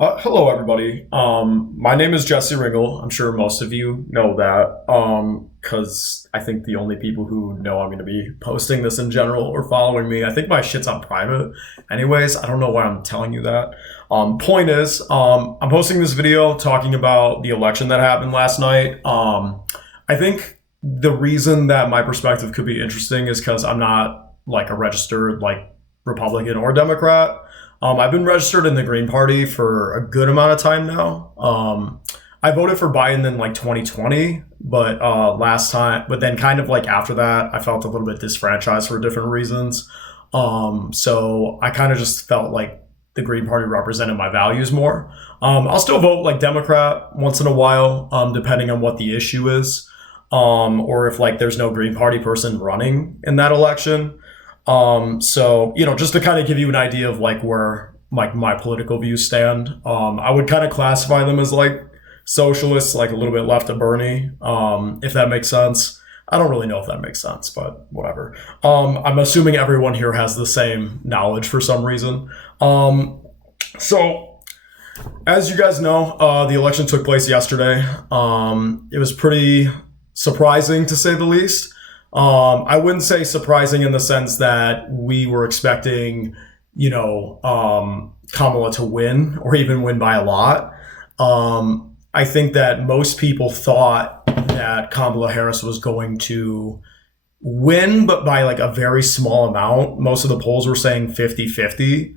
Hello, everybody. My name is Jesse Ringle. I'm sure most of you know that because I think the only people who know I'm going to be posting this in general or following me, I think my shit's on private. Anyways, I don't know why I'm telling you that. Point is, I'm posting this video talking about the election that happened last night. I think the reason that my perspective could be interesting is because I'm not like a registered like Republican or Democrat. I've been registered in the Green Party for a good amount of time now. I voted for Biden in like 2020, but then kind of like after that, I felt a little bit disfranchised for different reasons. So I kind of just felt like the Green Party represented my values more. I'll still vote like Democrat once in a while, depending on what the issue is, or if like there's no Green Party person running in that election. Just to kind of give you an idea of like where like my political views stand, I would kind of classify them as like socialists, like a little bit left of Bernie, if that makes sense. I don't really know if that makes sense, but whatever. I'm assuming everyone here has the same knowledge for some reason. So as you guys know, the election took place yesterday. It was pretty surprising to say the least. I wouldn't say surprising in the sense that we were expecting, Kamala to win or even win by a lot. I think that most people thought that Kamala Harris was going to win, but by like a very small amount. Most of the polls were saying 50-50,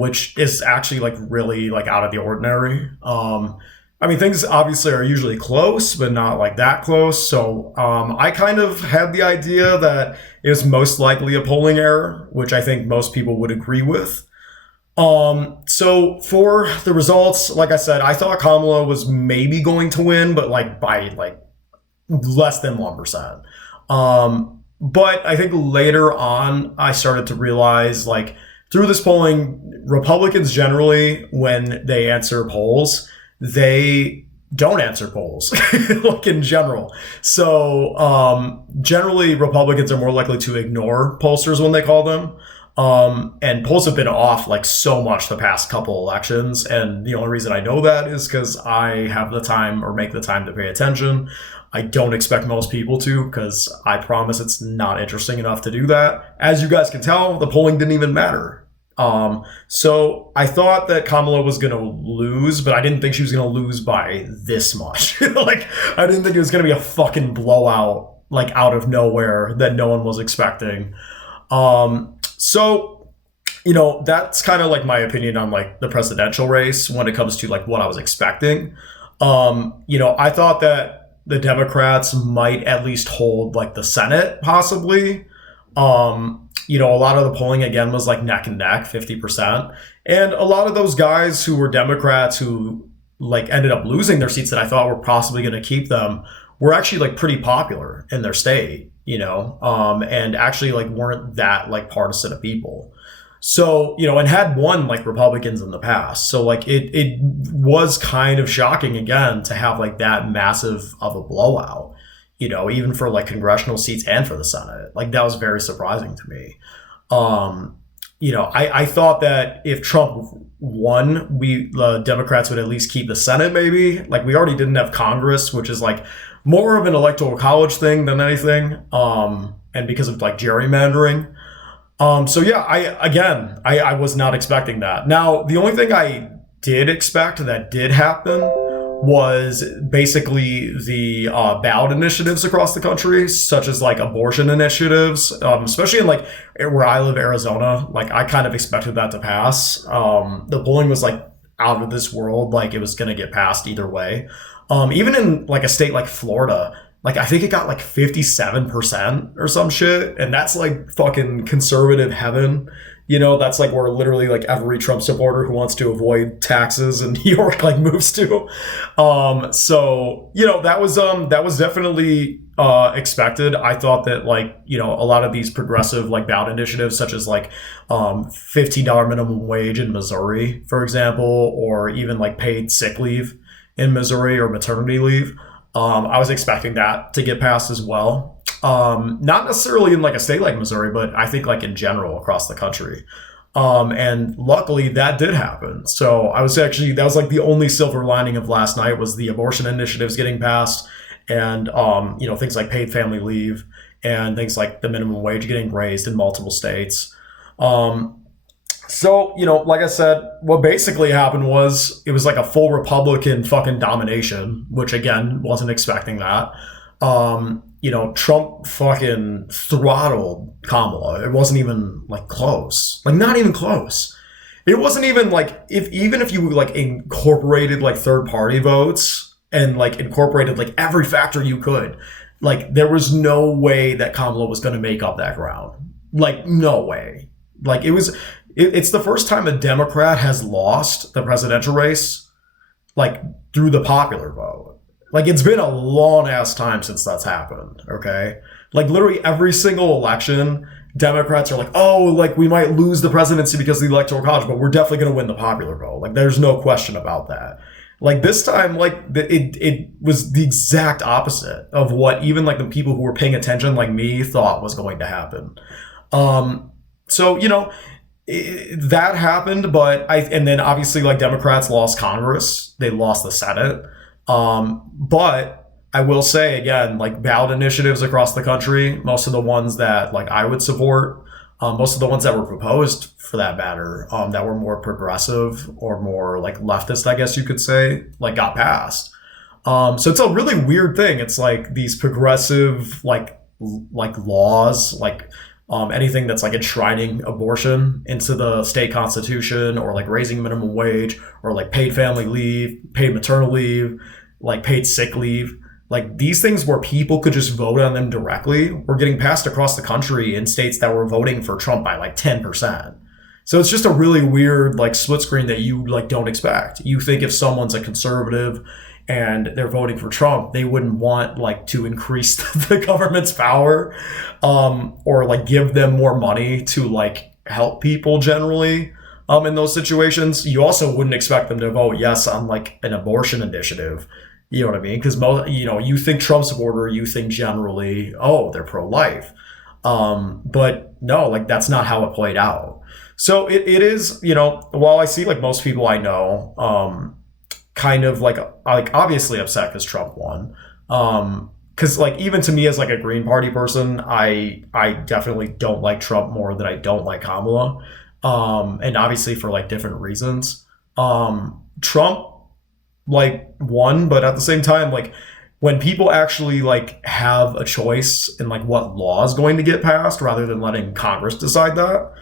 which is actually like really like out of the ordinary. Things obviously are usually close, but not like that close. So I kind of had the idea that it was most likely a polling error, which I think most people would agree with. So for the results, like I said, I thought Kamala was maybe going to win, but like by like less than 1%. But I think later on, I started to realize like through this polling, Republicans generally, when they answer polls, they don't answer polls like in general. So generally Republicans are more likely to ignore pollsters when they call them. And polls have been off like so much the past couple elections. And the only reason I know that is because I have the time or make the time to pay attention. I don't expect most people to, because I promise it's not interesting enough to do that. As you guys can tell, the polling didn't even matter. So I thought that Kamala was going to lose, but I didn't think she was going to lose by this much. Like, I didn't think it was going to be a fucking blowout, like out of nowhere that no one was expecting. That's kind of like my opinion on like the presidential race when it comes to like what I was expecting. I thought that the Democrats might at least hold like the Senate possibly. A lot of the polling again was like neck and neck, 50%. And a lot of those guys who were Democrats who like ended up losing their seats that I thought were possibly going to keep them were actually like pretty popular in their state, and actually like weren't that like partisan of people. So, and had won like Republicans in the past. So like it was kind of shocking again to have like that massive of a blowout. Even for like congressional seats and for the Senate. Like that was very surprising to me. I thought that if Trump won, the Democrats would at least keep the Senate maybe. Like we already didn't have Congress, which is like more of an electoral college thing than anything. And because of like gerrymandering. I was not expecting that. Now, the only thing I did expect that did happen was basically the ballot initiatives across the country, such as like abortion initiatives, especially in like where I live, Arizona. Like I kind of expected that to pass. The polling was like out of this world. Like it was going to get passed either way. Even in like a state like Florida, like I think it got like 57% or some shit. And that's like fucking conservative heaven. That's like where literally like every Trump supporter who wants to avoid taxes in New York like moves to. That was definitely expected. I thought that like, a lot of these progressive like ballot initiatives, such as like $15 minimum wage in Missouri, for example, or even like paid sick leave in Missouri or maternity leave. I was expecting that to get passed as well. Not necessarily in like a state like Missouri, but I think like in general across the country. And luckily that did happen. So that was like the only silver lining of last night was the abortion initiatives getting passed and, things like paid family leave and things like the minimum wage getting raised in multiple states. Like I said, what basically happened was it was like a full Republican fucking domination, which again, wasn't expecting that. Trump fucking throttled Kamala. It wasn't even like close. Like not even close. It wasn't even like if you like incorporated like third party votes and like incorporated like every factor you could, like there was no way that Kamala was going to make up that ground. Like no way. Like it's the first time a Democrat has lost the presidential race like through the popular vote. Like, it's been a long-ass time since that's happened, okay? Like, literally every single election, Democrats are like, oh, like, we might lose the presidency because of the Electoral College, but we're definitely going to win the popular vote. Like, there's no question about that. Like, this time, like, it was the exact opposite of what even, like, the people who were paying attention, like me, thought was going to happen. That happened, and then obviously, like, Democrats lost Congress. They lost the Senate. But I will say again, like ballot initiatives across the country, most of the ones that like I would support, most of the ones that were proposed for that matter, that were more progressive or more like leftist, I guess you could say, like got passed. So it's a really weird thing. It's like these progressive like laws, like anything that's like enshrining abortion into the state constitution or like raising minimum wage or like paid family leave, paid maternal leave, like paid sick leave. Like these things where people could just vote on them directly were getting passed across the country in states that were voting for Trump by like 10%. So it's just a really weird like split screen that you like don't expect. You think if someone's a conservative and they're voting for Trump, they wouldn't want like to increase the government's power, or like give them more money to like help people generally, in those situations. You also wouldn't expect them to vote yes on like an abortion initiative. You know what I mean? Because you think Trump supporter, you think generally, oh, they're pro-life. But no, like that's not how it played out. So it is, while I see like most people I know, kind of like obviously upset because Trump won. Because like even to me as like a Green Party person, I definitely don't like Trump more than I don't like Kamala. And obviously for like different reasons. Trump like won, but at the same time, like when people actually like have a choice in like what law is going to get passed rather than letting Congress decide that,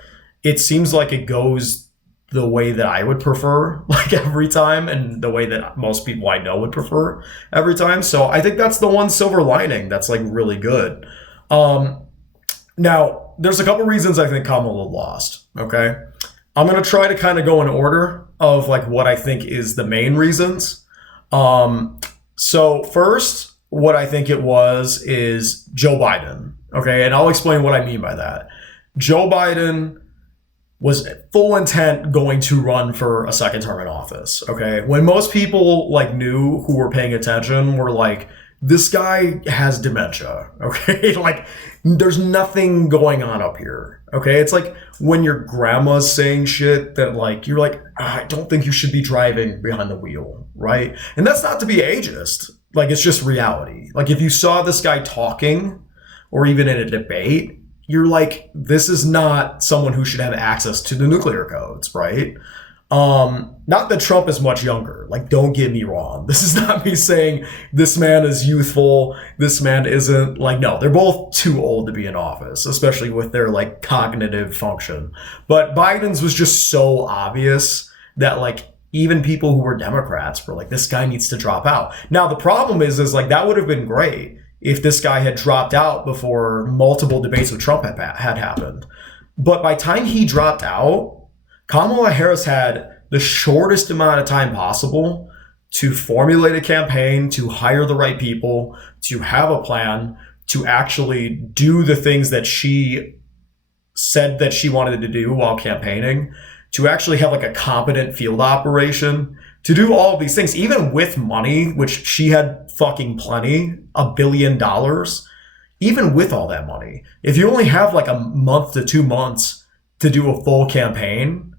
it seems like it goes the way that I would prefer like every time and the way that most people I know would prefer every time. So I think that's the one silver lining that's like really good. Now there's a couple reasons I think Kamala lost. Okay. I'm going to try to kind of go in order of like what I think is the main reasons. So first, what I think it was is Joe Biden. Okay. And I'll explain what I mean by that. Joe Biden was full intent going to run for a second term in office. Okay. When most people like knew who were paying attention were like, this guy has dementia. Okay. Like there's nothing going on up here. Okay. It's like when your grandma's saying shit that like, you're like, I don't think you should be driving behind the wheel. Right. And that's not to be ageist. Like it's just reality. Like if you saw this guy talking or even in a debate, you're like, this is not someone who should have access to the nuclear codes, right? Not that Trump is much younger. Like, don't get me wrong. This is not me saying this man is youthful. This man isn't. Like, no, they're both too old to be in office, especially with their like cognitive function. But Biden's was just so obvious that like even people who were Democrats were like, this guy needs to drop out. Now, the problem is like that would have been great if this guy had dropped out before multiple debates with Trump had happened. But by the time he dropped out, Kamala Harris had the shortest amount of time possible to formulate a campaign, to hire the right people, to have a plan, to actually do the things that she said that she wanted to do while campaigning, to actually have like a competent field operation, to do all of these things, even with money, which she had fucking plenty, $1 billion, even with all that money. If you only have like a month to 2 months to do a full campaign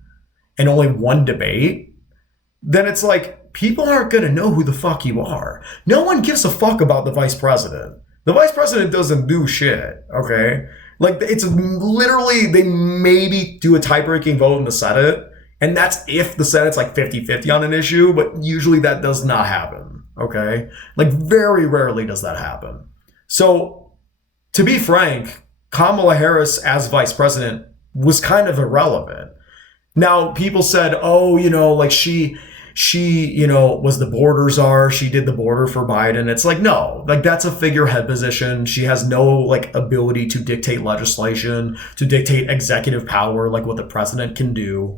and only one debate, then it's like people aren't going to know who the fuck you are. No one gives a fuck about the vice president. The vice president doesn't do shit, okay? Like, it's literally, they maybe do a tie-breaking vote in the Senate, and that's if the Senate's like 50-50 on an issue, but usually that does not happen, okay? Like, very rarely does that happen. So, to be frank, Kamala Harris as vice president was kind of irrelevant. Now, people said, oh, like she, was the border czar. She did the border for Biden. It's like, no, like that's a figurehead position. She has no like ability to dictate legislation, to dictate executive power, like what the president can do.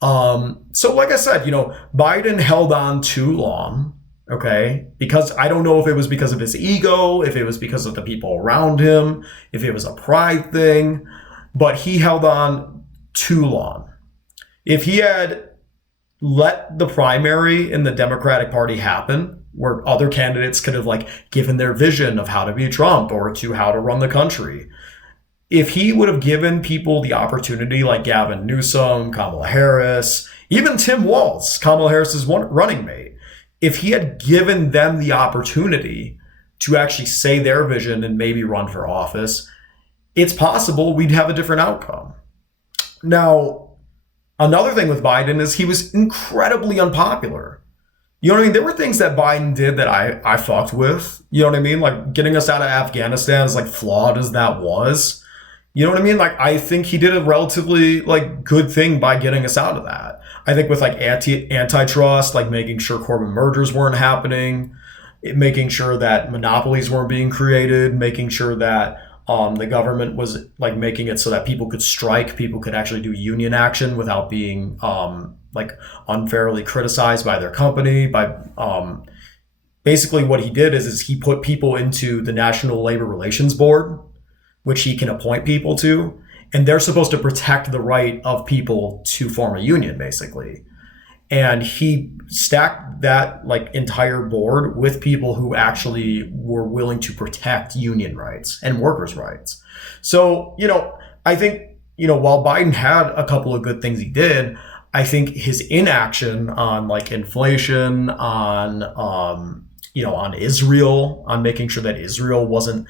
So like I said, Biden held on too long. Okay. Because I don't know if it was because of his ego, if it was because of the people around him, if it was a pride thing, but he held on too long. If he had let the primary in the Democratic Party happen, where other candidates could have like given their vision of how to be Trump or to how to run the country, if he would have given people the opportunity like Gavin Newsom, Kamala Harris, even Tim Walz, Kamala Harris's running mate, if he had given them the opportunity to actually say their vision and maybe run for office, it's possible we'd have a different outcome. Now, another thing with Biden is he was incredibly unpopular. You know what I mean? There were things that Biden did that I fucked with. You know what I mean? Like getting us out of Afghanistan, as like flawed as that was. You know what I mean? Like I think he did a relatively like good thing by getting us out of that. I think with like antitrust, like making sure corporate mergers weren't happening, making sure that monopolies weren't being created, making sure that the government was like making it so that people could strike, people could actually do union action without being like unfairly criticized by their company. By basically what he did is he put people into the National Labor Relations Board, which he can appoint people to, and they're supposed to protect the right of people to form a union, basically. And he stacked that like entire board with people who actually were willing to protect union rights and workers' rights. So, I think, while Biden had a couple of good things he did, I think his inaction on like inflation, on Israel, on making sure that Israel wasn't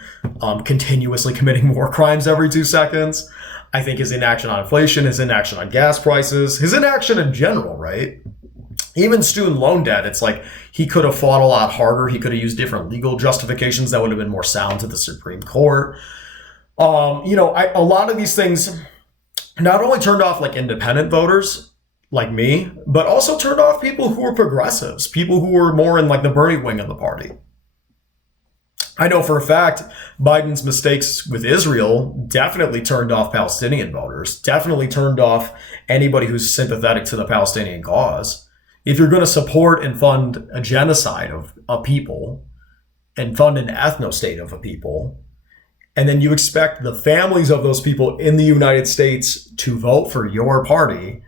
continuously committing war crimes every 2 seconds. I think his inaction on inflation, his inaction on gas prices, his inaction in general, right? Even student loan debt, it's like he could have fought a lot harder. He could have used different legal justifications that would have been more sound to the Supreme Court. A lot of these things not only turned off like independent voters like me, but also turned off people who were progressives, people who were more in like the Bernie wing of the party. I know for a fact Biden's mistakes with Israel definitely turned off Palestinian voters, definitely turned off anybody who's sympathetic to the Palestinian cause. If you're going to support and fund a genocide of a people and fund an ethno-state of a people, and then you expect the families of those people in the United States to vote for your party,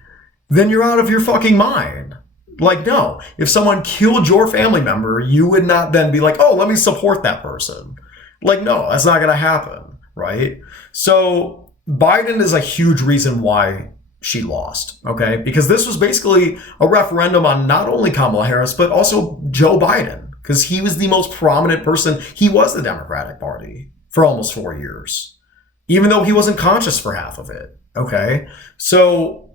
then you're out of your fucking mind. Like, no, if someone killed your family member, you would not then be like, oh, let me support that person. Like, no, that's not going to happen, right? So Biden is a huge reason why she lost, okay? Because this was basically a referendum on not only Kamala Harris, but also Joe Biden, because he was the most prominent person. He was the Democratic Party for almost 4 years, even though he wasn't conscious for half of it, okay? So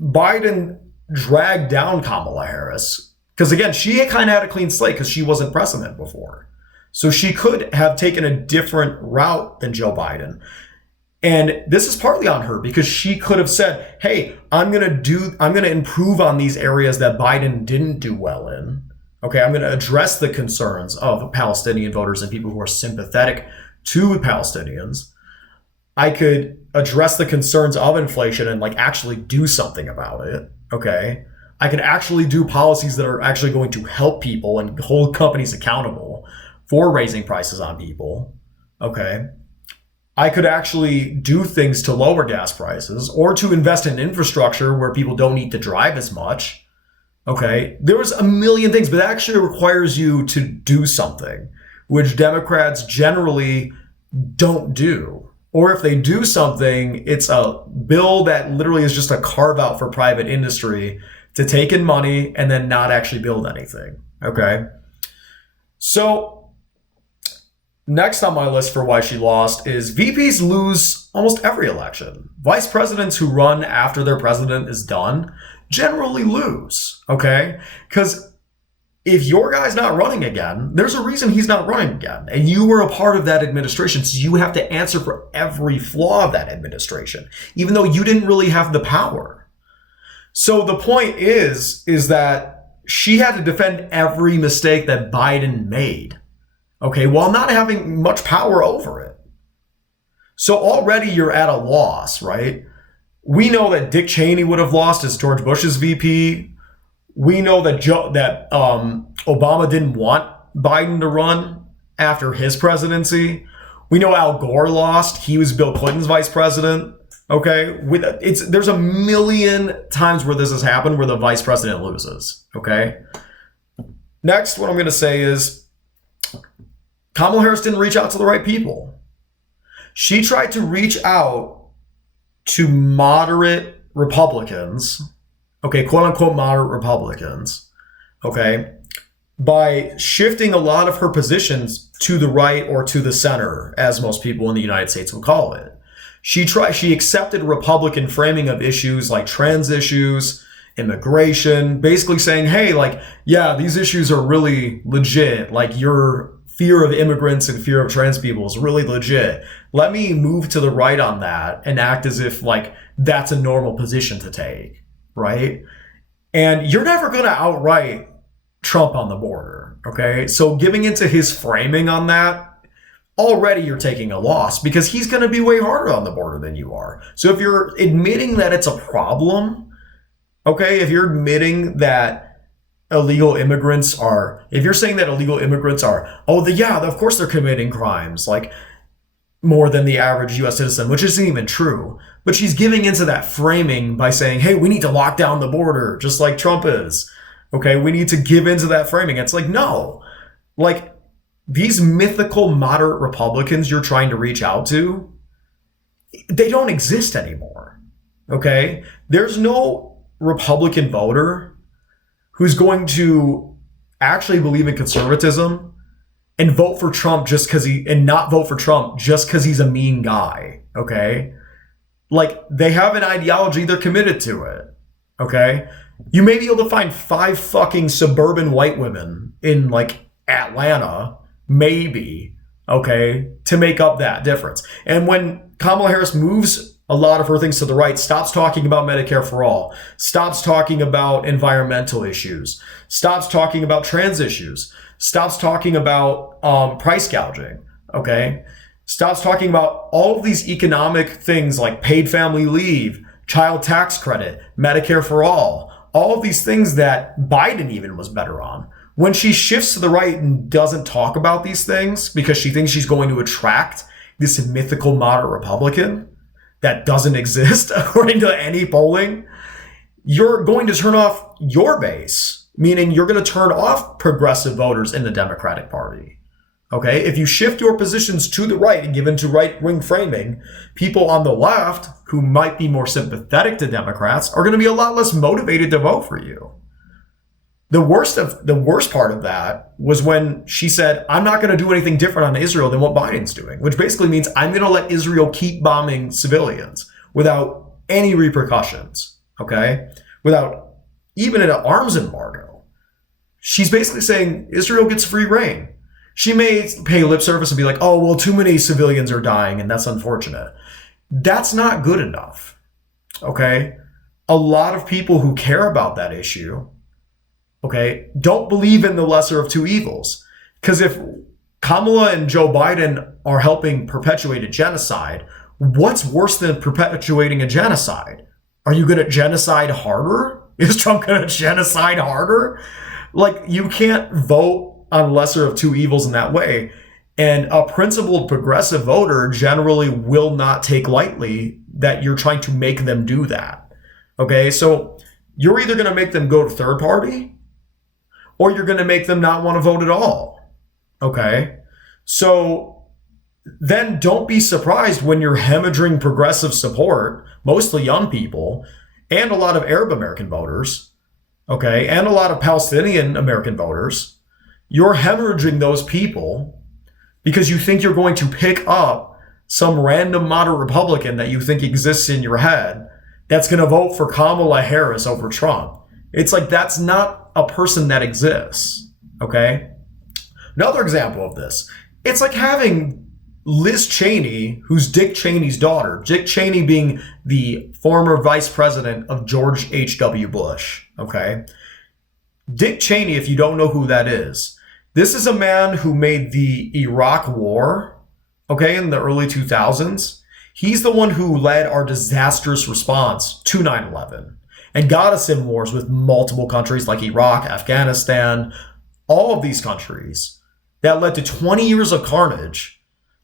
Biden dragged down Kamala Harris because, again, she kind of had a clean slate because she wasn't president before. So she could have taken a different route than Joe Biden. And this is partly on her because she could have said, hey, I'm going to improve on these areas that Biden didn't do well in. Okay, I'm going to address the concerns of Palestinian voters and people who are sympathetic to Palestinians. I could address the concerns of inflation and like actually do something about it. Okay, I could actually do policies that are actually going to help people and hold companies accountable for raising prices on people. Okay, I could actually do things to lower gas prices or to invest in infrastructure where people don't need to drive as much. Okay, there was a million things, but that actually requires you to do something, which Democrats generally don't do. Or if they do something, it's a bill that literally is just a carve out for private industry to take in money and then not actually build anything. Okay. So next on my list for why she lost is VPs lose almost every election. Vice presidents who run after their president is done generally lose. Okay. Because if your guy's not running again, there's a reason he's not running again. And you were a part of that administration, so you have to answer for every flaw of that administration, even though you didn't really have the power. So the point is that she had to defend every mistake that Biden made, okay, while not having much power over it. So already you're at a loss, right? We know that Dick Cheney would have lost as George Bush's VP. We know that Obama didn't want Biden to run after his presidency. We know Al Gore lost. He was Bill Clinton's vice president. Okay, there's a million times where this has happened where the vice president loses. Okay. Next, what I'm going to say is Kamala Harris didn't reach out to the right people. She tried to reach out to moderate Republicans. Okay, quote unquote moderate Republicans, okay, by shifting a lot of her positions to the right or to the center, as most people in the United States would call it. She accepted Republican framing of issues like trans issues, immigration, basically saying, hey, like, yeah, these issues are really legit. Like your fear of immigrants and fear of trans people is really legit. Let me move to the right on that and act as if like that's a normal position to take. Right? And you're never going to outright Trump on the border. Okay. So giving into his framing on that, already you're taking a loss because he's going to be way harder on the border than you are. So if you're admitting that it's a problem, okay, if you're admitting that illegal immigrants are, if you're saying that illegal immigrants are, of course they're committing crimes, like more than the average US citizen, which isn't even true. But she's giving into that framing by saying, hey, we need to lock down the border, just like Trump is. Okay, we need to give into that framing. It's like, no. Like, these mythical moderate Republicans you're trying to reach out to, they don't exist anymore. Okay? There's no Republican voter who's going to actually believe in conservatism and vote for Trump not vote for Trump just because he's a mean guy, okay? Like, they have an ideology, they're committed to it, okay? You may be able to find 5 fucking suburban white women in, like, Atlanta, maybe, okay, to make up that difference. And when Kamala Harris moves a lot of her things to the right, stops talking about Medicare for all, stops talking about environmental issues, stops talking about trans issues, stops talking about price gouging, okay? Stops talking about all of these economic things like paid family leave, child tax credit, Medicare for all of these things that Biden even was better on. When she shifts to the right and doesn't talk about these things because she thinks she's going to attract this mythical moderate Republican that doesn't exist according to any polling, you're going to turn off your base, meaning you're going to turn off progressive voters in the Democratic Party. Okay, if you shift your positions to the right and give into right-wing framing, people on the left who might be more sympathetic to Democrats are going to be a lot less motivated to vote for you. The worst part of that was when she said, I'm not going to do anything different on Israel than what Biden's doing, which basically means I'm going to let Israel keep bombing civilians without any repercussions, okay? Without even an arms embargo. She's basically saying Israel gets free reign. She may pay lip service and be like, oh, well, too many civilians are dying, and that's unfortunate. That's not good enough, okay? A lot of people who care about that issue, okay, don't believe in the lesser of two evils. Because if Kamala and Joe Biden are helping perpetuate a genocide, what's worse than perpetuating a genocide? Are you going to genocide harder? Is Trump going to genocide harder? Like, you can't vote on lesser of two evils in that way. And a principled progressive voter generally will not take lightly that you're trying to make them do that. Okay, so you're either going to make them go to third party or you're going to make them not want to vote at all. Okay, so then don't be surprised when you're hemorrhaging progressive support, mostly young people, and a lot of Arab American voters, okay, and a lot of Palestinian American voters. You're hemorrhaging those people because you think you're going to pick up some random moderate Republican that you think exists in your head that's going to vote for Kamala Harris over Trump. It's like, that's not a person that exists, okay? Another example of this, it's like having Liz Cheney, who's Dick Cheney's daughter, Dick Cheney being the former vice president of George H.W. Bush, okay? Dick Cheney, if you don't know who that is, this is a man who made the Iraq War, okay, in the early 2000s. He's the one who led our disastrous response to 9/11 and got us in wars with multiple countries like Iraq, Afghanistan, all of these countries that led to 20 years of carnage,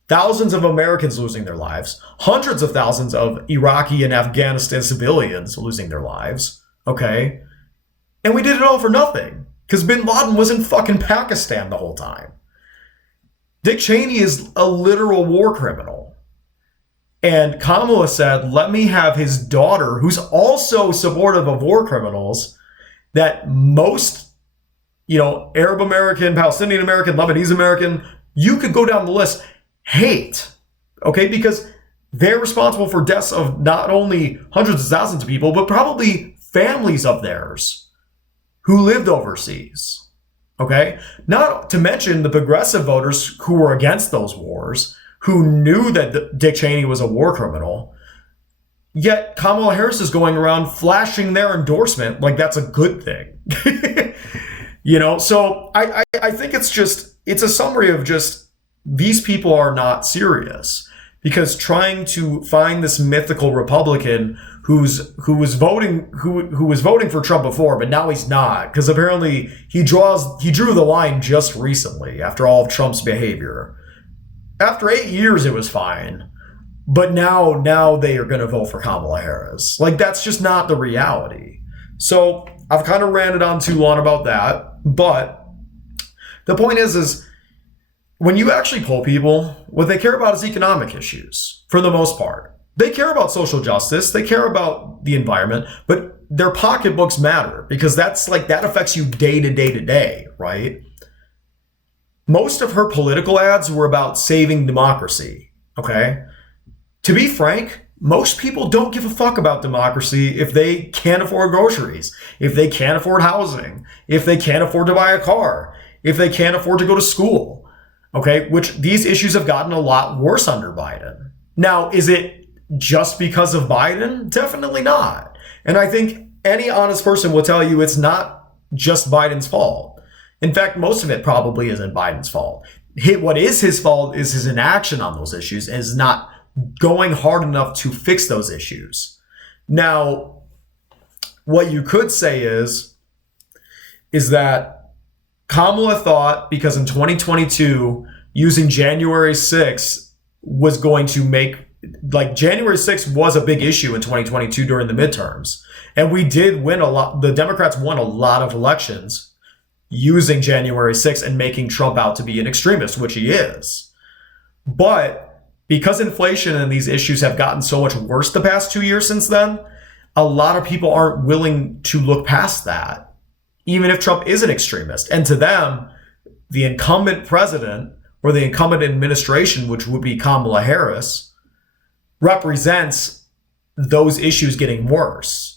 thousands of Americans losing their lives, hundreds of thousands of Iraqi and Afghanistan civilians losing their lives, okay? And we did it all for nothing because bin Laden was in fucking Pakistan the whole time. Dick Cheney is a literal war criminal. And Kamala said, let me have his daughter, who's also supportive of war criminals, that most, Arab American, Palestinian American, Lebanese American, you could go down the list, hate, okay? Because they're responsible for deaths of not only hundreds of thousands of people, but probably families of theirs who lived overseas, okay? Not to mention the progressive voters who were against those wars, who knew that Dick Cheney was a war criminal, yet Kamala Harris is going around flashing their endorsement like that's a good thing. So I think it's a summary of just these people are not serious, because trying to find this mythical Republican who was voting for Trump before, but now he's not, because apparently he drew the line just recently after all of Trump's behavior. After 8 years, it was fine. But now they are going to vote for Kamala Harris. Like, that's just not the reality. So I've kind of ranted on too long about that. But the point is when you actually poll people, what they care about is economic issues, for the most part. They care about social justice. They care about the environment. But their pocketbooks matter, because that affects you day to day, right? Most of her political ads were about saving democracy, okay? To be frank, most people don't give a fuck about democracy if they can't afford groceries, if they can't afford housing, if they can't afford to buy a car, if they can't afford to go to school, okay? Which these issues have gotten a lot worse under Biden. Now, is it just because of Biden? Definitely not. And I think any honest person will tell you it's not just Biden's fault. In fact, most of it probably isn't Biden's fault. What is his fault is his inaction on those issues, and is not going hard enough to fix those issues. Now, what you could say is that Kamala thought, because in 2022, using January 6th was going to make, January 6th was a big issue in 2022 during the midterms. And we did win a lot. The Democrats won a lot of elections using January 6th and making Trump out to be an extremist, which he is. But because inflation and these issues have gotten so much worse the past 2 years since then, a lot of people aren't willing to look past that, even if Trump is an extremist. And to them, the incumbent president or the incumbent administration, which would be Kamala Harris, represents those issues getting worse.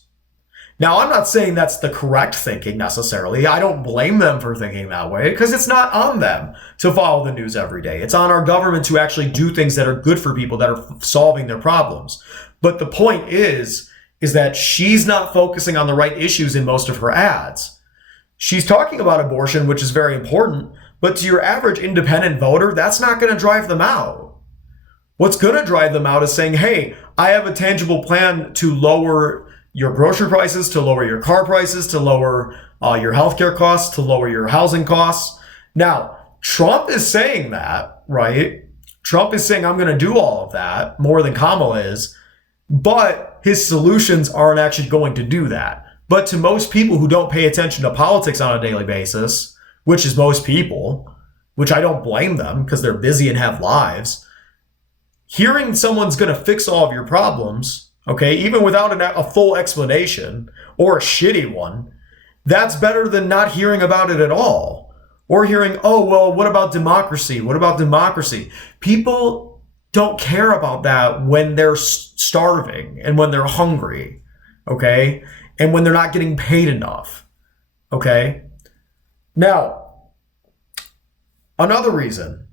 Now, I'm not saying that's the correct thinking necessarily. I don't blame them for thinking that way, because it's not on them to follow the news every day. It's on our government to actually do things that are good for people, that are solving their problems. But the point is that she's not focusing on the right issues in most of her ads. She's talking about abortion, which is very important, but to your average independent voter, that's not going to drive them out. What's going to drive them out is saying, hey, I have a tangible plan to lower your grocery prices, to lower your car prices, to lower your healthcare costs, to lower your housing costs. Now, Trump is saying that, right? Trump is saying, I'm going to do all of that more than Kamala is, but his solutions aren't actually going to do that. But to most people who don't pay attention to politics on a daily basis, which is most people, which I don't blame them because they're busy and have lives, Hearing someone's going to fix all of your problems, okay, even without a full explanation or a shitty one, that's better than not hearing about it at all. Or hearing, oh, well, what about democracy? What about democracy? People don't care about that when they're starving and when they're hungry, okay? And when they're not getting paid enough, okay? Now, another reason,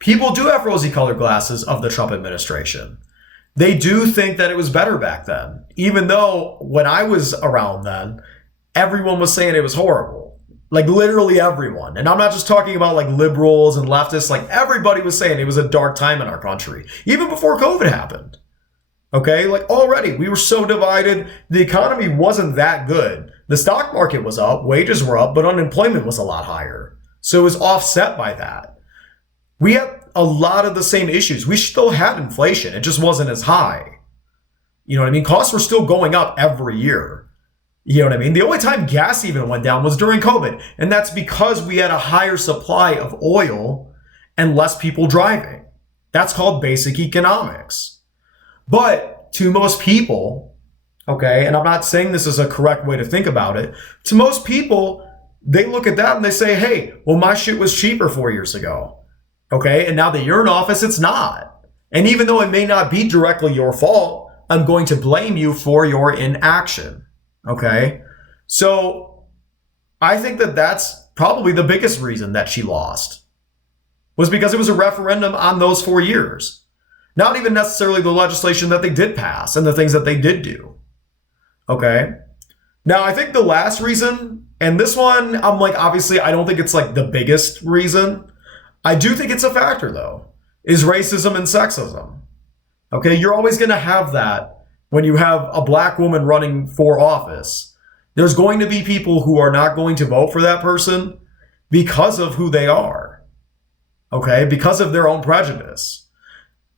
people do have rosy-colored glasses of the Trump administration. They do think that it was better back then, even though when I was around then, everyone was saying it was horrible. Like literally everyone. And I'm not just talking about like liberals and leftists. Like everybody was saying it was a dark time in our country, even before COVID happened. Okay, like already we were so divided. The economy wasn't that good. The stock market was up, wages were up, but unemployment was a lot higher. So it was offset by that. We had a lot of the same issues. We still had inflation. It just wasn't as high. You know what I mean? Costs were still going up every year. You know what I mean? The only time gas even went down was during COVID. And that's because we had a higher supply of oil and less people driving. That's called basic economics. But to most people, okay, and I'm not saying this is a correct way to think about it, to most people, they look at that and they say, hey, well, my shit was cheaper 4 years ago. Okay, and now that you're in office, it's not. And even though it may not be directly your fault, I'm going to blame you for your inaction. Okay, so I think that that's probably the biggest reason that she lost, was because it was a referendum on those 4 years. Not even necessarily the legislation that they did pass and the things that they did do. Okay, now I think the last reason, and this one, I'm like, obviously, I don't think it's like the biggest reason. I do think it's a factor, though, is racism and sexism. Okay, you're always going to have that. When you have a black woman running for office, there's going to be people who are not going to vote for that person because of who they are, okay? Because of their own prejudice.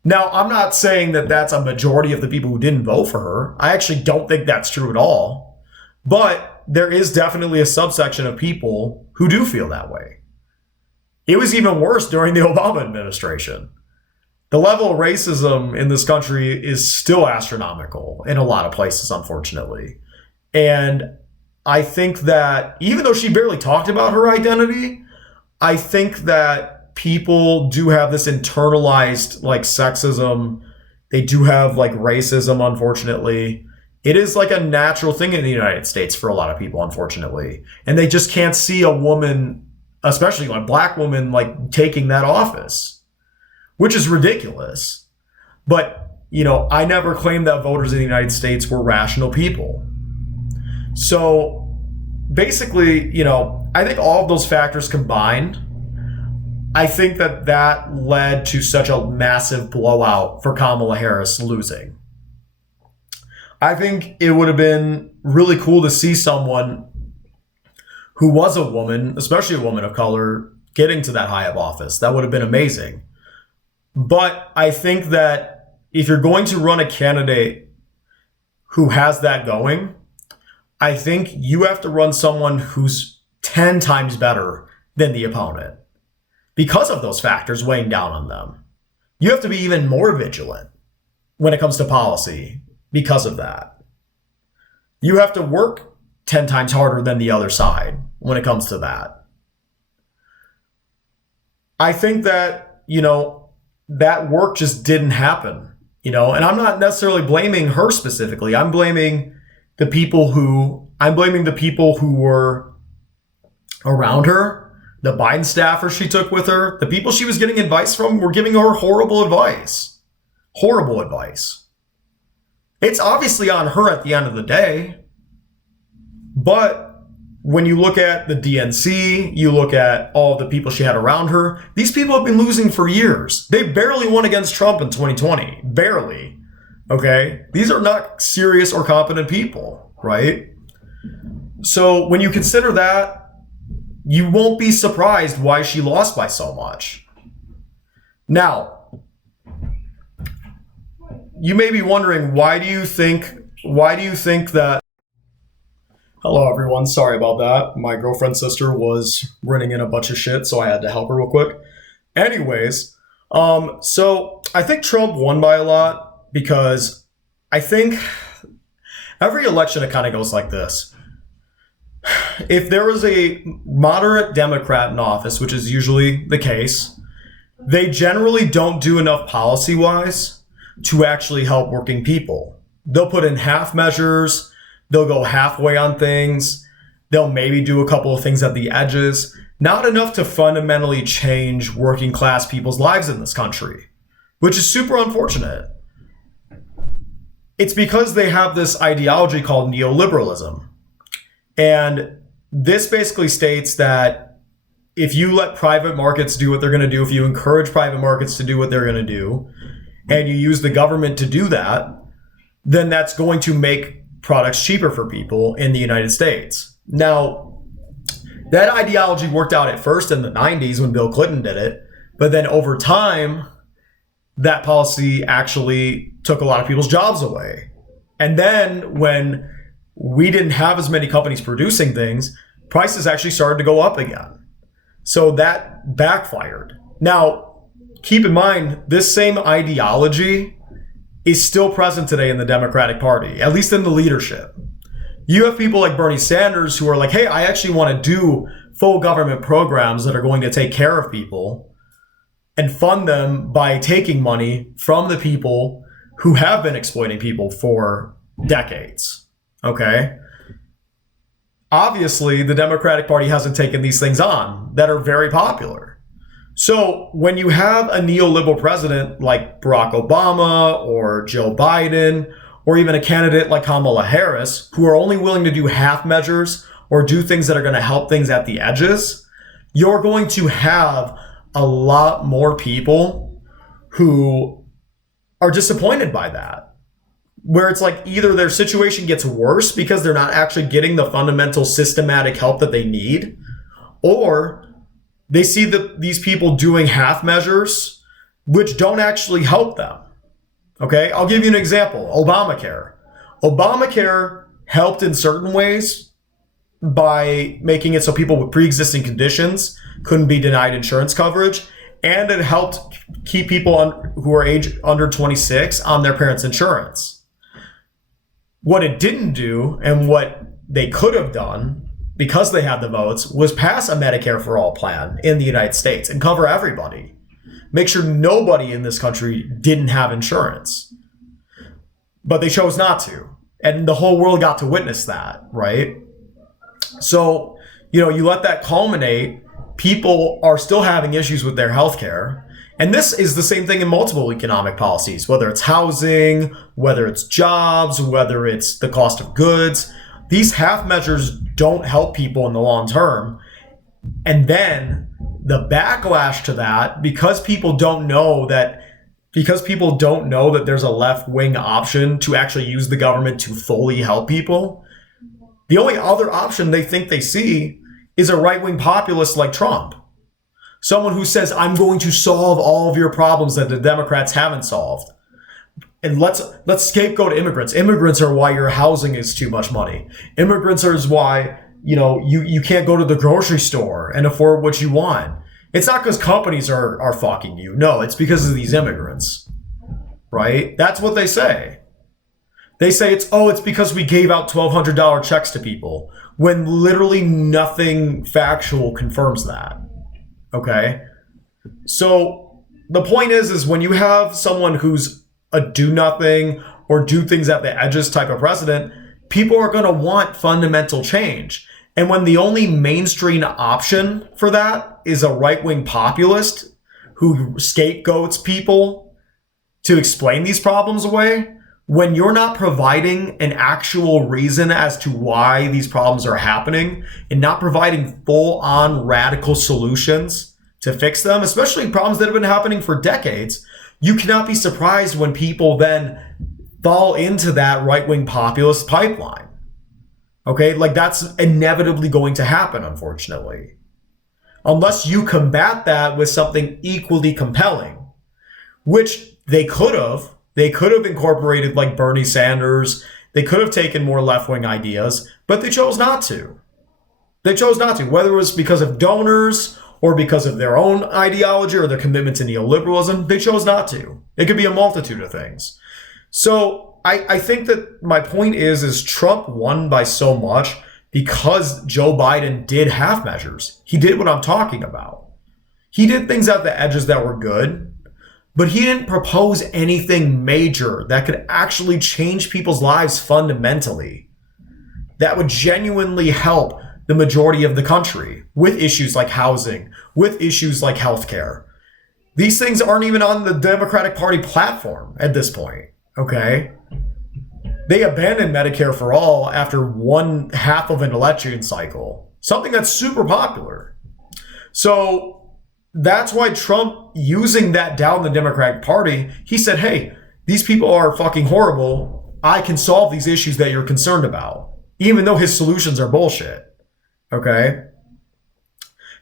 Now, I'm not saying that that's a majority of the people who didn't vote for her. I actually don't think that's true at all. But there is definitely a subsection of people who do feel that way. It was even worse during the Obama administration. The level of racism in this country is still astronomical in a lot of places, unfortunately. And I think that even though she barely talked about her identity, I think that people do have this internalized like sexism. They do have like racism, unfortunately. It is like a natural thing in the United States for a lot of people, unfortunately. And they just can't see a woman, especially a black woman, like taking that office. Which is ridiculous. But, you know, I never claimed that voters in the United States were rational people. So basically, you know, I think all of those factors combined, I think that that led to such a massive blowout for Kamala Harris losing. I think it would have been really cool to see someone who was a woman, especially a woman of color, getting to that high of office. That would have been amazing. But I think that if you're going to run a candidate who has that going, I think you have to run someone who's 10 times better than the opponent because of those factors weighing down on them. You have to be even more vigilant when it comes to policy because of that. You have to work 10 times harder than the other side when it comes to that. I think that, you know, that work just didn't happen, you know, and I'm not necessarily blaming her specifically. I'm blaming the people who were around her, the Biden staffers she took with her, the people she was getting advice from were giving her horrible advice. Horrible advice. It's obviously on her at the end of the day, but when you look at the DNC, you look at all the people she had around her, these people have been losing for years. They barely won against Trump in 2020. Barely. Okay? These are not serious or competent people, right? So when you consider that, you won't be surprised why she lost by so much. Now, you may be wondering, why do you think that... Hello, everyone. Sorry about that. My girlfriend's sister was running in a bunch of shit, so I had to help her real quick. Anyways, so I think Trump won by a lot because I think every election it kind of goes like this. If there is a moderate Democrat in office, which is usually the case, they generally don't do enough policy-wise to actually help working people. They'll put in half measures, they'll go halfway on things, they'll maybe do a couple of things at the edges, not enough to fundamentally change working class people's lives in this country, which is super unfortunate. It's because they have this ideology called neoliberalism. And this basically states that if you let private markets do what they're going to do, if you encourage private markets to do what they're going to do, and you use the government to do that, then that's going to make products cheaper for people in the United States. Now, that ideology worked out at first in the 90s when Bill Clinton did it, but then over time, that policy actually took a lot of people's jobs away. And then when we didn't have as many companies producing things, prices actually started to go up again. So that backfired. Now, keep in mind, this same ideology is still present today in the Democratic Party, at least in the leadership. You have people like Bernie Sanders who are like, hey, I actually want to do full government programs that are going to take care of people and fund them by taking money from the people who have been exploiting people for decades. Okay? Obviously, the Democratic Party hasn't taken these things on that are very popular. So when you have a neoliberal president like Barack Obama or Joe Biden, or even a candidate like Kamala Harris, who are only willing to do half measures or do things that are going to help things at the edges, you're going to have a lot more people who are disappointed by that. Where it's like either their situation gets worse because they're not actually getting the fundamental systematic help that they need, or they see these people doing half measures which don't actually help them. Okay, I'll give you an example. Obamacare. Obamacare helped in certain ways by making it so people with pre-existing conditions couldn't be denied insurance coverage, and it helped keep people who are age under 26 on their parents' insurance. What it didn't do, and what they could have done, because they had the votes, was pass a Medicare for All plan in the United States and cover everybody. Make sure nobody in this country didn't have insurance. But they chose not to. And the whole world got to witness that, right? So, you let that culminate. People are still having issues with their health care. And this is the same thing in multiple economic policies, whether it's housing, whether it's jobs, whether it's the cost of goods. These half measures don't help people in the long term. And then the backlash to that, because people don't know that there's a left-wing option to actually use the government to fully help people, the only other option they think they see is a right-wing populist like Trump. Someone who says, I'm going to solve all of your problems that the Democrats haven't solved. And let's scapegoat immigrants. Immigrants are why your housing is too much money. Immigrants are why, you can't go to the grocery store and afford what you want. It's not because companies are fucking you. No, it's because of these immigrants. Right? That's what they say. They say it's because we gave out $1,200 checks to people, when literally nothing factual confirms that. Okay? So the point is when you have someone who's a do nothing or do things at the edges type of president, people are going to want fundamental change. And when the only mainstream option for that is a right-wing populist who scapegoats people to explain these problems away, when you're not providing an actual reason as to why these problems are happening and not providing full-on radical solutions to fix them, especially problems that have been happening for decades, you cannot be surprised when people then fall into that right-wing populist pipeline. Okay, that's inevitably going to happen, unfortunately. Unless you combat that with something equally compelling, which they could have. They could have incorporated like Bernie Sanders. They could have taken more left-wing ideas, but they chose not to. They chose not to, whether it was because of donors or because of their own ideology or their commitment to neoliberalism. They chose not to. It could be a multitude of things. So I think that my point is Trump won by so much because Joe Biden did half measures. He did what I'm talking about. He did things at the edges that were good, but he didn't propose anything major that could actually change people's lives fundamentally, that would genuinely help the majority of the country with issues like housing, with issues like healthcare. These things aren't even on the Democratic Party platform at this point, okay? They abandoned Medicare for all after one half of an election cycle, something that's super popular. So that's why Trump, using that down the Democratic Party, he said, hey, these people are fucking horrible. I can solve these issues that you're concerned about, even though his solutions are bullshit. Okay?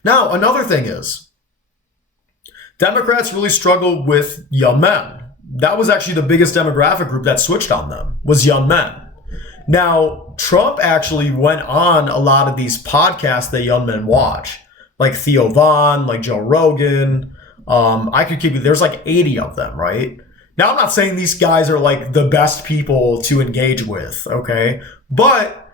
Now, another thing is, Democrats really struggle with young men. That was actually the biggest demographic group that switched on them, was young men. Now, Trump actually went on a lot of these podcasts that young men watch, like Theo Von, like Joe Rogan. I could keep it. There's like 80 of them, right? Now, I'm not saying these guys are like the best people to engage with, okay? But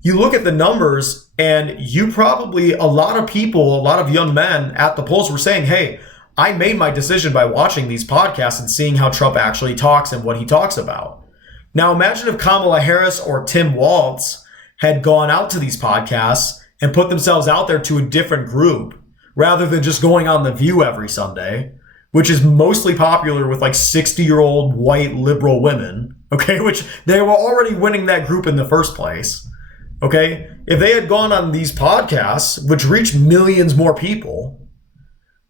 you look at the numbers and you probably, a lot of people, a lot of young men at the polls were saying, hey, I made my decision by watching these podcasts and seeing how Trump actually talks and what he talks about. Now, imagine if Kamala Harris or Tim Walz had gone out to these podcasts and put themselves out there to a different group rather than just going on The View every Sunday, which is mostly popular with like 60-year-old white liberal women, okay, which they were already winning that group in the first place, okay? If they had gone on these podcasts, which reach millions more people,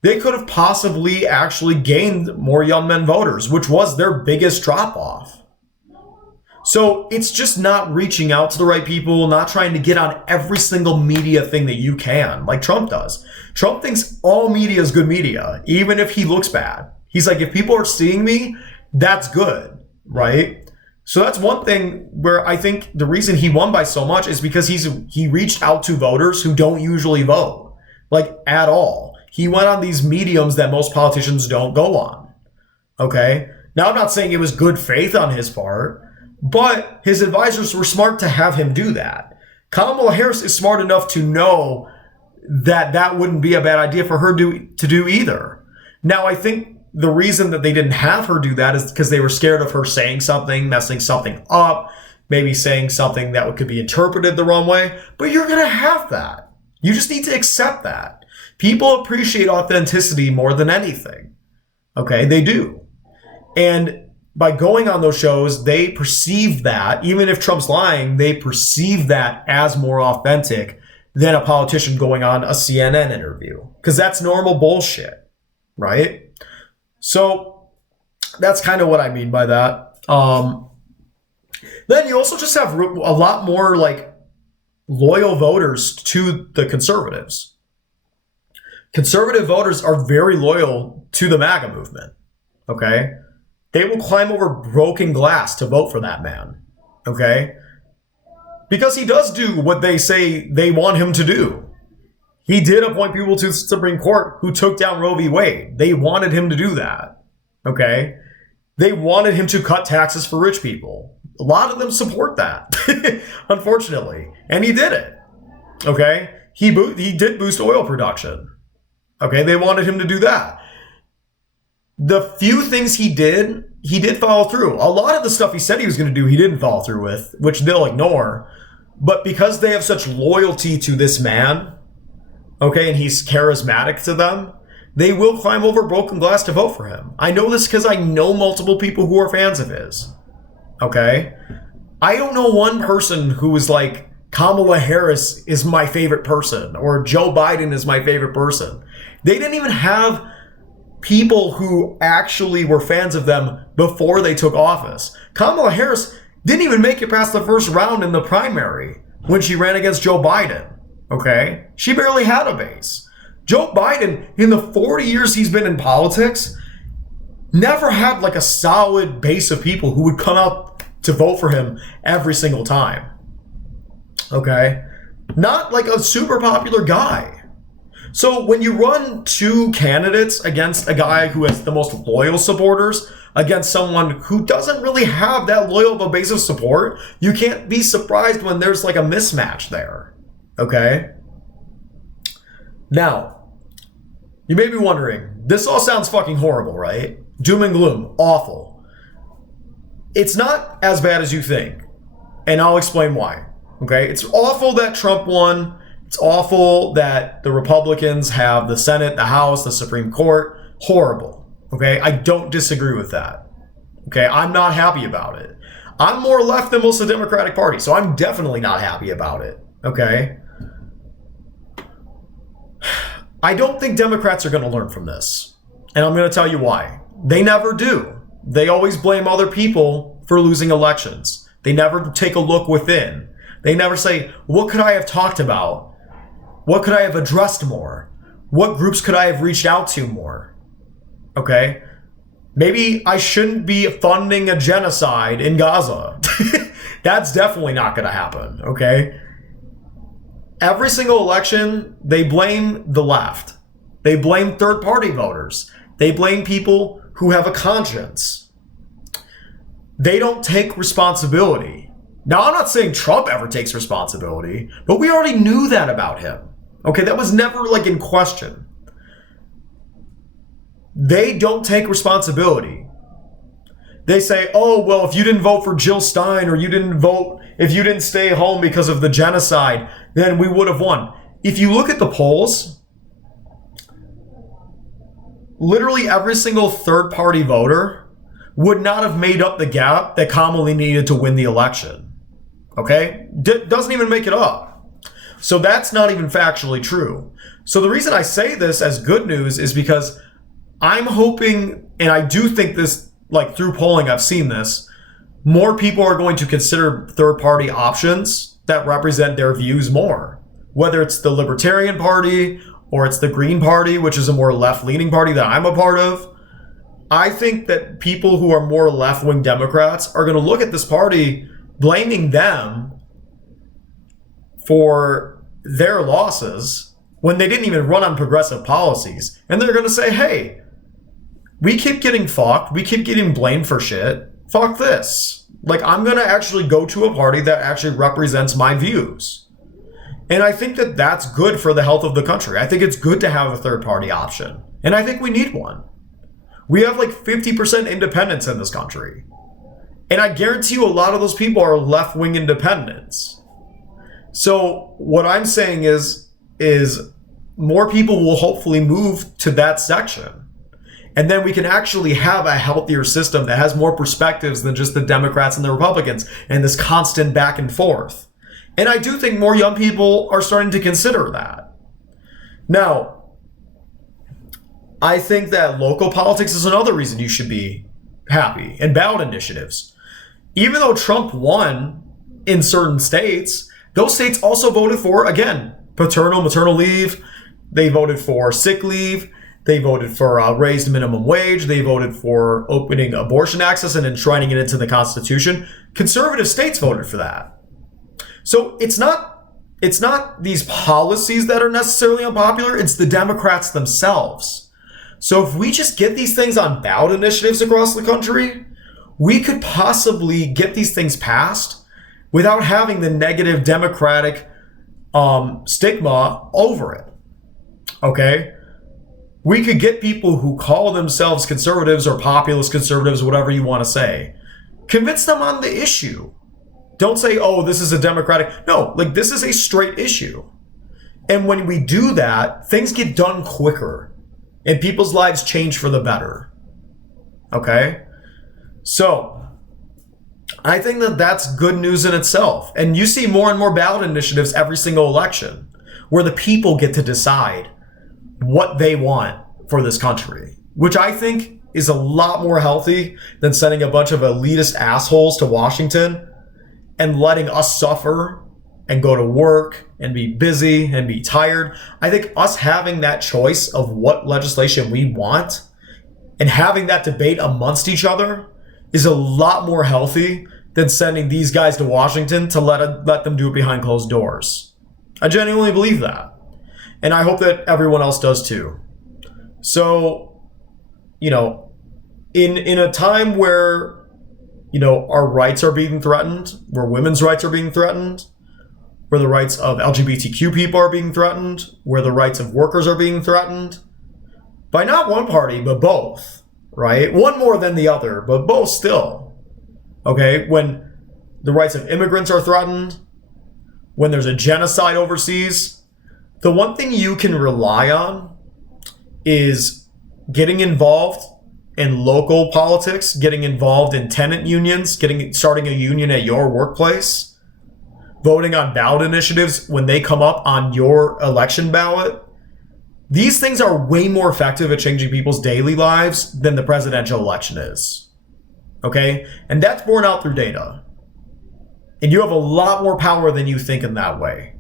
they could have possibly actually gained more young men voters, which was their biggest drop-off. So it's just not reaching out to the right people, not trying to get on every single media thing that you can, like Trump does. Trump thinks all media is good media, even if he looks bad. He's like, if people are seeing me, that's good, right? So that's one thing where I think the reason he won by so much is because he reached out to voters who don't usually vote, like at all. He went on these mediums that most politicians don't go on, okay? Now, I'm not saying it was good faith on his part, but his advisors were smart to have him do that. Kamala Harris is smart enough to know that that wouldn't be a bad idea for her to do either. Now, I think the reason that they didn't have her do that is because they were scared of her saying something, messing something up, maybe saying something that could be interpreted the wrong way, but you're going to have that. You just need to accept that. People appreciate authenticity more than anything. Okay, they do. And by going on those shows, they perceive that, even if Trump's lying, they perceive that as more authentic than a politician going on a CNN interview. Because that's normal bullshit, right? So that's kind of what I mean by that. Then you also just have a lot more like loyal voters to the conservatives. Conservative voters are very loyal to the MAGA movement, okay? They will climb over broken glass to vote for that man, okay? Because he does do what they say they want him to do. He did appoint people to the Supreme Court who took down Roe v. Wade. They wanted him to do that, okay? They wanted him to cut taxes for rich people. A lot of them support that, unfortunately. And he did it, okay? He did boost oil production. Okay, they wanted him to do that. The few things he did follow through. A lot of the stuff he said he was going to do, he didn't follow through with, which they'll ignore. But because they have such loyalty to this man, okay, and he's charismatic to them, they will climb over broken glass to vote for him. I know this because I know multiple people who are fans of his. Okay? I don't know one person who is like, Kamala Harris is my favorite person, or Joe Biden is my favorite person. They didn't even have people who actually were fans of them before they took office. Kamala Harris didn't even make it past the first round in the primary when she ran against Joe Biden, okay? She barely had a base. Joe Biden, in the 40 years he's been in politics, never had like a solid base of people who would come out to vote for him every single time, okay? Not like a super popular guy. So when you run two candidates against a guy who has the most loyal supporters, against someone who doesn't really have that loyal of a base of support, you can't be surprised when there's like a mismatch there. Okay? Now, you may be wondering, this all sounds fucking horrible, right? Doom and gloom, awful. It's not as bad as you think, and I'll explain why. Okay? It's awful that Trump won. It's awful that the Republicans have the Senate, the House, the Supreme Court. Horrible. Okay? I don't disagree with that. Okay? I'm not happy about it. I'm more left than most of the Democratic Party, so I'm definitely not happy about it. Okay? I don't think Democrats are going to learn from this. And I'm going to tell you why. They never do. They always blame other people for losing elections. They never take a look within. They never say, what could I have talked about? What could I have addressed more? What groups could I have reached out to more? Okay? Maybe I shouldn't be funding a genocide in Gaza. That's definitely not going to happen. Okay? Every single election, they blame the left. They blame third-party voters. They blame people who have a conscience. They don't take responsibility. Now, I'm not saying Trump ever takes responsibility, but we already knew that about him. Okay, that was never like in question. They don't take responsibility. They say, oh, well, if you didn't vote for Jill Stein or if you didn't stay home because of the genocide, then we would have won. If you look at the polls, literally every single third-party voter would not have made up the gap that Kamala needed to win the election. Okay? Doesn't even make it up. So that's not even factually true. So the reason I say this as good news is because I'm hoping, and I do think this, like through polling, I've seen this, more people are going to consider third-party options that represent their views more. Whether it's the Libertarian Party or it's the Green Party, which is a more left-leaning party that I'm a part of. I think that people who are more left-wing Democrats are going to look at this party blaming them for their losses when they didn't even run on progressive policies. And they're going to say, hey, we keep getting fucked. We keep getting blamed for shit. Fuck this. Like, I'm going to actually go to a party that actually represents my views. And I think that that's good for the health of the country. I think it's good to have a third-party option. And I think we need one. We have like 50% independents in this country. And I guarantee you a lot of those people are left-wing independents. So what I'm saying is more people will hopefully move to that section. And then we can actually have a healthier system that has more perspectives than just the Democrats and the Republicans and this constant back and forth. And I do think more young people are starting to consider that. Now, I think that local politics is another reason you should be happy, and ballot initiatives. Even though Trump won in certain states, those states also voted for, again, maternal leave. They voted for sick leave. They voted for raised minimum wage. They voted for opening abortion access and enshrining it into the Constitution. Conservative states voted for that. So it's not these policies that are necessarily unpopular. It's the Democrats themselves. So if we just get these things on ballot initiatives across the country, we could possibly get these things passed without having the negative Democratic stigma over it. Okay? We could get people who call themselves conservatives or populist conservatives, whatever you want to say. Convince them on the issue. Don't say, oh, this is a Democratic. No, like this is a straight issue. And when we do that, things get done quicker and people's lives change for the better. Okay? So, I think that that's good news in itself. And you see more and more ballot initiatives every single election where the people get to decide what they want for this country, which I think is a lot more healthy than sending a bunch of elitist assholes to Washington and letting us suffer and go to work and be busy and be tired. I think us having that choice of what legislation we want and having that debate amongst each other is a lot more healthy than sending these guys to Washington to let them do it behind closed doors. I genuinely believe that. And I hope that everyone else does too. So, you know, in a time where, you know, our rights are being threatened, where women's rights are being threatened, where the rights of LGBTQ people are being threatened, where the rights of workers are being threatened, by not one party, but both, right? One more than the other, but both still, okay? When the rights of immigrants are threatened, when there's a genocide overseas, the one thing you can rely on is getting involved in local politics, getting involved in tenant unions, starting a union at your workplace, voting on ballot initiatives when they come up on your election ballot. These things are way more effective at changing people's daily lives than the presidential election is. Okay? And that's borne out through data. And you have a lot more power than you think in that way.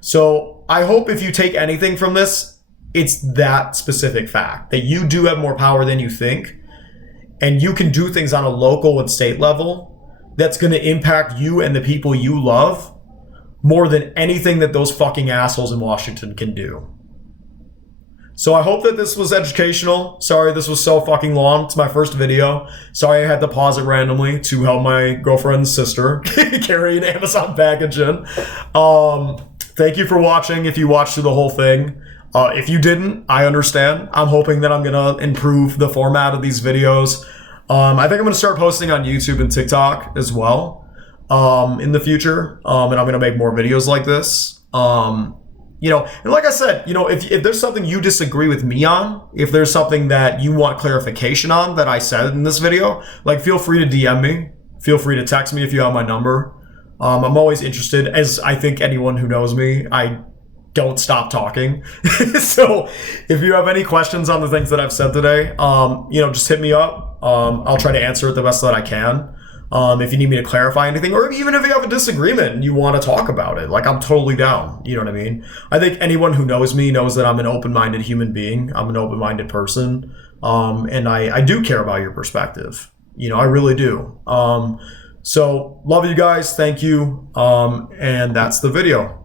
So I hope if you take anything from this, it's that specific fact that you do have more power than you think, and you can do things on a local and state level that's going to impact you and the people you love more than anything that those fucking assholes in Washington can do. So I hope that this was educational. Sorry this was so fucking long. It's my first video. Sorry I had to pause it randomly to help my girlfriend's sister carry an Amazon package in. Thank you for watching if you watched through the whole thing. If you didn't, I understand. I'm hoping that I'm going to improve the format of these videos. I think I'm going to start posting on YouTube and TikTok as well in the future. And I'm going to make more videos like this. You know, and like I said, you know, if there's something you disagree with me on, if there's something that you want clarification on that I said in this video, like feel free to DM me. Feel free to text me if you have my number. I'm always interested, as I think anyone who knows me, I don't stop talking. So if you have any questions on the things that I've said today, you know, just hit me up. I'll try to answer it the best that I can. If you need me to clarify anything, or even if you have a disagreement and you want to talk about it, like I'm totally down. You know what I mean? I think anyone who knows me knows that I'm an open-minded human being. I'm an open-minded person. And I do care about your perspective. You know, I really do. So love you guys. Thank you. And that's the video.